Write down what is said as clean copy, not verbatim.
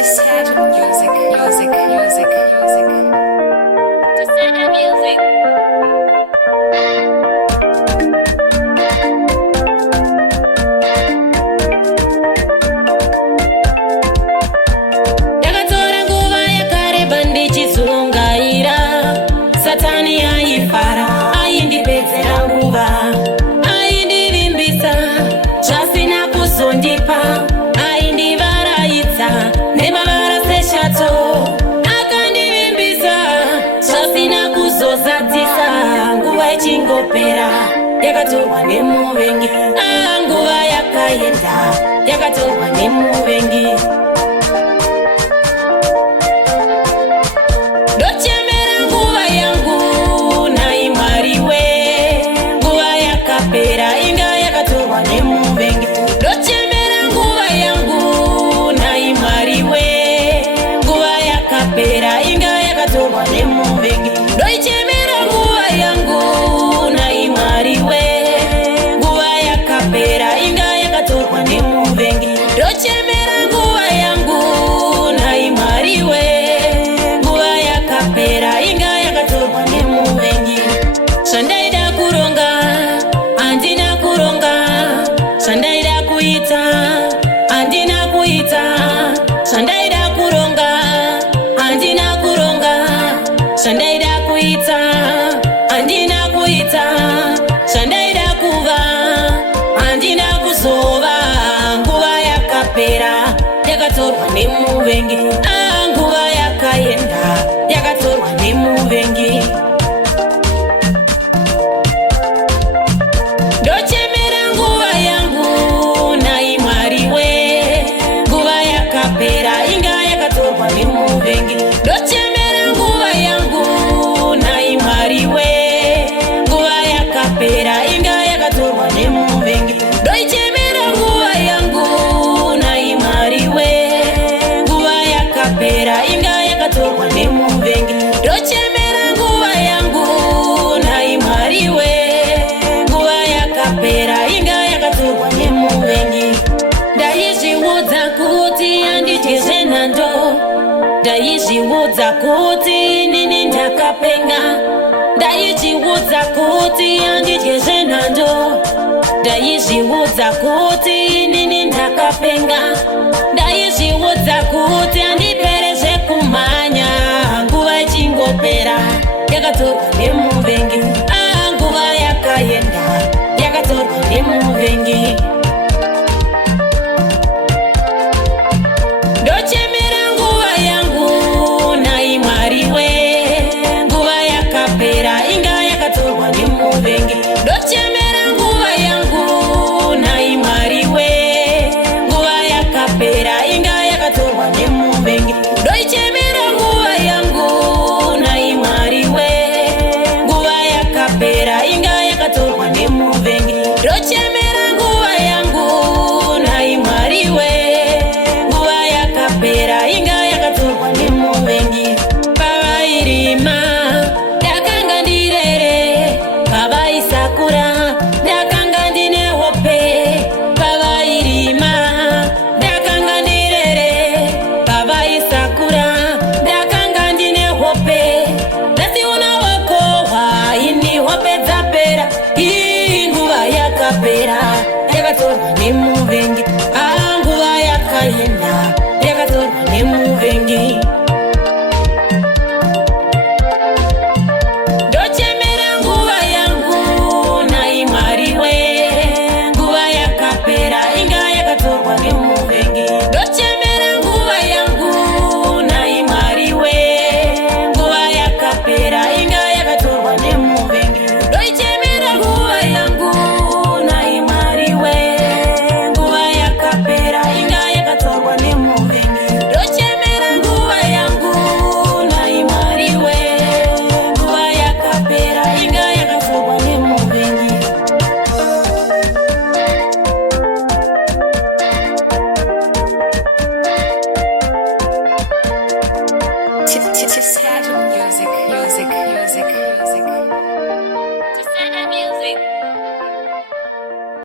Just had music, music, music, music. Just had music. Yakatora nguva yakareba ndichizungaira, Satani aifara aindipedzera nguva, aindivimbisa zvasina kuzondipa, aindivaraidza nemavara seshato, akandivimbisa zvasina kuzozadzisa. Nguva ichingopera yakatorwa nemuvengi, nguva yakaenda yakatorwa nemuvengi. Ndochemera nguva yangu nai Mwari we, nguva yakapera inga yakatorwa nemuvengi. Ndochemera nguva yangu nai Mwari we, nguva yakapera inga yakatorwa nemuvengi. Ndoichemera nguva yangu nai Mwari we, nguva yakapera inga yakatorwa nemuvengi. Ndochemera nguva yangu nai Mwari we, nguva yakapera inga yakatorwa nemuvengi. Zvandaida kuronga handina kuronga, zvandaida kuita handina kuita, zvandaida kuronga handina kuronga, zvandaida kuita handina kuita, zvandaida kuva handina kuzova. Nguva yakapera yakatorwa nemuvengi, nguva yakaenda yakatorwa nemuvengi. Ndochemera nguva yangu nai Mwari we, nguva yakapera inga yakatorwa nemuvengi. Ndochemera nguva yangu nai Mwari we, nguva yakapera inga yakatorwa nemuvengi. Ndoichemera nguva yangu nai Mwari we, nguva yakapera inga yakatorwa nemuvengi. Ndochemera nguva yangu nai Mwari we, nguva yakapera inga yakatorwa nemuvengi. Ndaizviudza kuti handidye nhando, ndaizviudza kuti ndini ndakapenga, ndaizviudza kuti handidye nhando, ndaizviudza kuti ndini ndakapenga, ndaizviudza kuti handipere zvekumhanya. Nguva ichingopera yakatorwa nemuvengi.